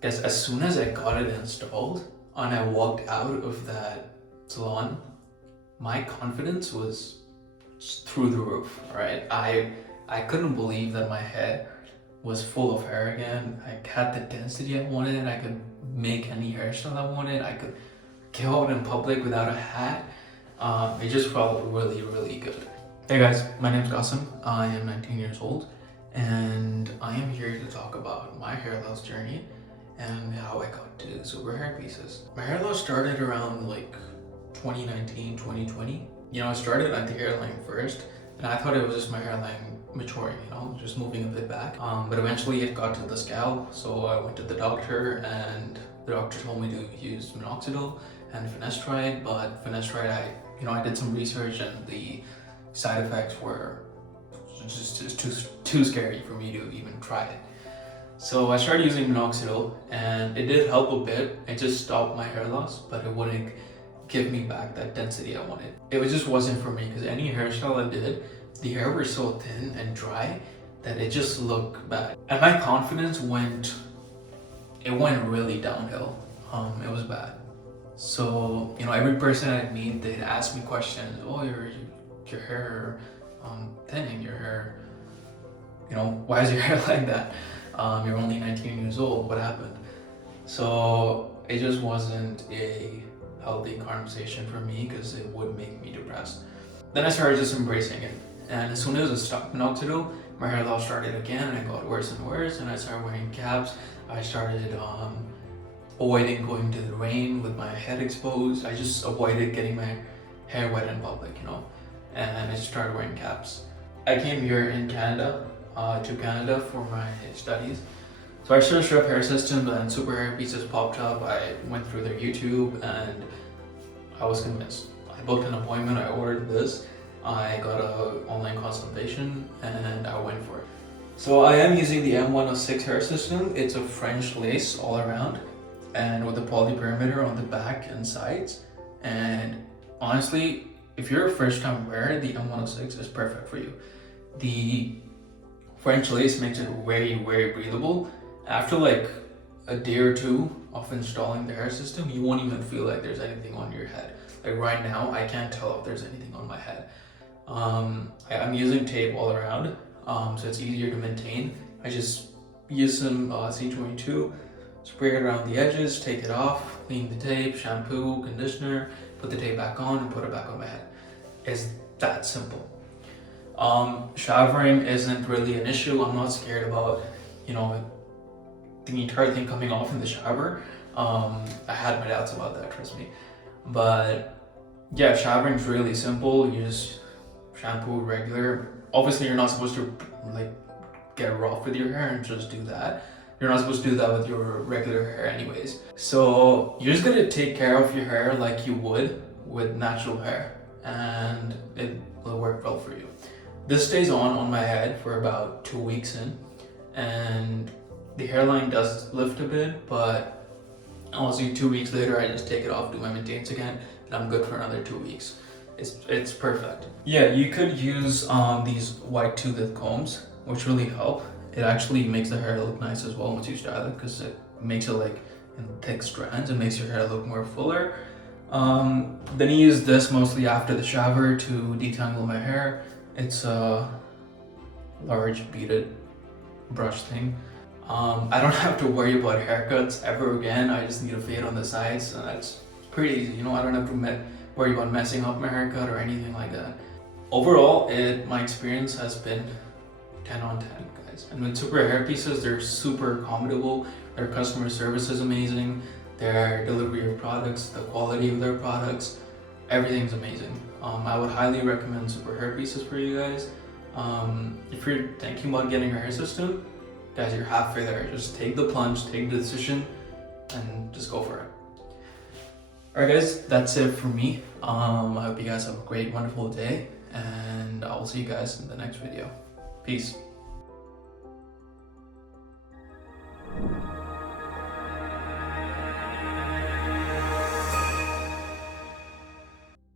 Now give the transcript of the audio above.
Guys, as soon as I got it installed and I walked out of that salon, my confidence was through the roof, right? I couldn't believe that my head was full of hair again. I had the density I wanted. I could make any hairstyle I wanted. I could go out in public without a hat. It just felt really, really good. Hey guys, my name's Qasim. I am 19 years old and I am here to talk about my hair loss journey and how I got to Super Hairpieces. My hair loss started around like 2019, 2020. You know, I started at the hairline first and I thought it was just my hairline maturing, you know, just moving a bit back. But eventually it got to the scalp, so I went to the doctor and the doctor told me to use minoxidil and finasteride, but finasteride, I did some research and the side effects were just too scary for me to even try it. So I started using minoxidil and it did help a bit. It just stopped my hair loss, but it wouldn't give me back that density I wanted. It just wasn't for me because any hairstyle I did, the hair was so thin and dry that it just looked bad. And my confidence went really downhill. It was bad. So, you know, every person I'd meet, they'd ask me questions. Oh, your hair thinning, your hair, you know, why is your hair like that? You're only 19 years old, what happened? So it just wasn't a healthy conversation for me because it would make me depressed. Then I started just embracing it. And as soon as I stopped minoxidil, my hair loss started again and it got worse and worse, and I started wearing caps. I started avoiding going to the rain with my head exposed. I just avoided getting my hair wet in public, you know, and I just started wearing caps. I came here in Canada, to Canada for my studies. So I searched up hair systems and Super Hairpieces popped up. I went through their YouTube and I was convinced. I booked an appointment, I ordered this, I got an online consultation and I went for it. So I am using the M106 hair system. It's a French lace all around and with a poly perimeter on the back and sides. And honestly, if you're a first time wearer, the M106 is perfect for you. The French lace makes it very, very breathable. After like a day or two of installing the hair system, you won't even feel like there's anything on your head. Like right now, I can't tell if there's anything on my head. I'm using tape all around, so it's easier to maintain. I just use some C22, spray it around the edges, take it off, clean the tape, shampoo, conditioner, put the tape back on and put it back on my head. It's that simple. Showering isn't really an issue. I'm not scared about, you know, the entire thing coming off in the shower. I had my doubts about that, trust me. But yeah, showering is really simple. You just shampoo regular. Obviously, you're not supposed to like get rough with your hair and just do that. You're not supposed to do that with your regular hair anyways. So you're just gonna take care of your hair like you would with natural hair and it will work well for you. This stays on my head for about 2 weeks in and the hairline does lift a bit, but honestly 2 weeks later I just take it off, do my maintenance again, and I'm good for another 2 weeks. It's perfect. Yeah, you could use these white toothed combs, which really help. It actually makes the hair look nice as well once you style it because it makes it like in thick strands and makes your hair look more fuller. Then I use this mostly after the shower to detangle my hair. It's a large beaded brush thing. I don't have to worry about haircuts ever again. I just need a fade on the sides and that's pretty easy. You know, I don't have to worry about messing up my haircut or anything like that. Overall, my experience has been 10 on 10, guys. And with Super Hairpieces, they're super accommodable. Their customer service is amazing. Their delivery of products, the quality of their products, everything's amazing. I would highly recommend Super Hairpieces for you guys. If you're thinking about getting a hair system, guys, you're halfway there. Just take the plunge, take the decision, and just go for it. Alright guys, that's it for me. I hope you guys have a great, wonderful day, and I will see you guys in the next video. Peace.